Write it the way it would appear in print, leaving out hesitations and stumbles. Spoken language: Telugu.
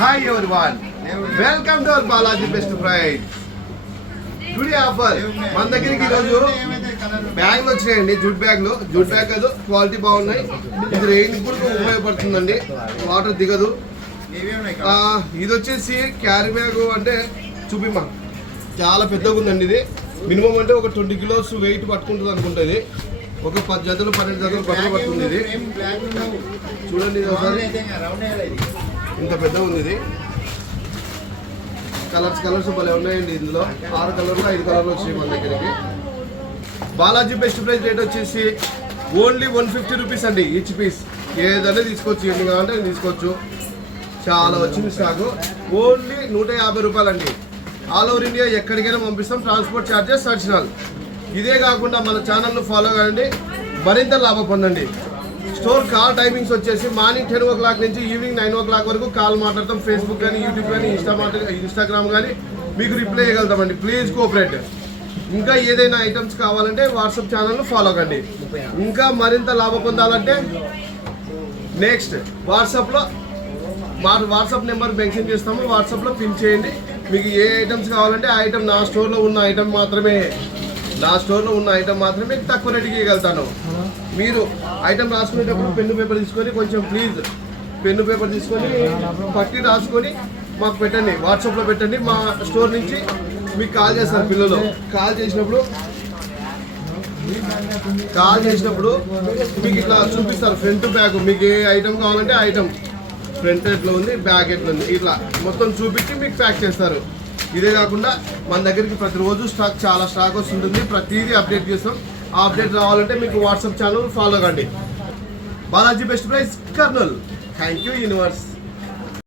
Hi everyone, welcome to our Balaji best price. Today offer మన దగ్గరికి ఈరోజు బ్యాగ్లు వచ్చినాయండి. జూట్ బ్యాగ్ కాదు, క్వాలిటీ బాగున్నాయి. ఇది రెయిన్ కూడా ఉపయోగపడుతుందండి, వాటర్ దిగదు. ఇది వచ్చేసి క్యారీ బ్యాగ్ అంటే చూపిమా, చాలా పెద్దగా ఉందండి. ఇది మినిమం అంటే ఒక 20 కిలోస్ వెయిట్ పట్టుకుంటుంది అనుకుంటుంది. ఒక 10 జతలు 12 జతలు బట్టలు పట్టుకుంది. ఇది చూడండి, ఇది ఒకసారి ఇంత పెద్దగా ఉంది. ఇది కలర్స్ భలే ఉన్నాయండి. ఇందులో 6 కలర్లు 5 కలర్లు వచ్చాయి మన దగ్గరికి. బాలాజీ బెస్ట్ ప్రైస్ రేట్ వచ్చేసి ఓన్లీ 150 రూపీస్ అండి ఈచ్ పీస్. ఏదైనా తీసుకోవచ్చు, ఎన్ని కావాలంటే తీసుకోవచ్చు. చాలా వచ్చింది స్టాకు. ఓన్లీ 150 రూపాయలు అండి. ఆల్ ఓవర్ ఇండియా ఎక్కడికైనా పంపిస్తాం. Transport charges additional. ఇదే కాకుండా మన ఛానల్ను ఫాలో కావండి, మరింత లాభం పొందండి. స్టోర్ కాల్ టైమింగ్స్ వచ్చేసి మార్నింగ్ 10 o'clock నుంచి ఈవినింగ్ 9 o'clock వరకు కాల్ మాట్లాడతాం. ఫేస్బుక్ కానీ, యూట్యూబ్ కానీ, ఇన్స్టాగ్రామ్ కానీ మీకు రిప్లై చేయగలుగుతామండి. Please cooperate. ఇంకా ఏదైనా ఐటమ్స్ కావాలంటే వాట్సాప్ ఛానల్ను ఫాలో కండి. ఇంకా మరింత లాభం పొందాలంటే నెక్స్ట్ వాట్సాప్లో వాట్సాప్ నెంబర్ మెన్షన్ చేస్తాము. వాట్సాప్లో పిన్ చేయండి. మీకు ఏ ఐటమ్స్ కావాలంటే ఆ ఐటమ్ నా స్టోర్లో ఉన్న ఐటమ్ మాత్రమే తక్కువ రేటుకి ఇవ్వగలుగుతాను. మీరు ఐటమ్ రాసుకునేటప్పుడు పెన్ను పేపర్ తీసుకొని పట్టి రాసుకొని మాకు పెట్టండి, వాట్సాప్లో పెట్టండి. మా స్టోర్ నుంచి మీకు కాల్ చేస్తారు పిల్లలు. కాల్ చేసినప్పుడు మీకు ఇట్లా చూపిస్తారు ఫ్రంట్ బ్యాగ్. మీకు ఏ ఐటమ్ కావాలంటే ఐటమ్ ఫ్రంట్ ఎట్లా ఉంది, బ్యాగ్ ఎట్లా ఉంది, ఇట్లా మొత్తం చూపించి మీకు ప్యాక్ చేస్తారు. ఇదే కాకుండా మన దగ్గరికి ప్రతిరోజు చాలా స్టాక్ వస్తుంటుంది. ప్రతిదీ అప్డేట్ చేస్తాం. ఆ అప్డేట్ రావాలంటే మీకు వాట్సాప్ ఛానల్ ఫాలో కండి. Balaji best price Kurnool. Thank you universe.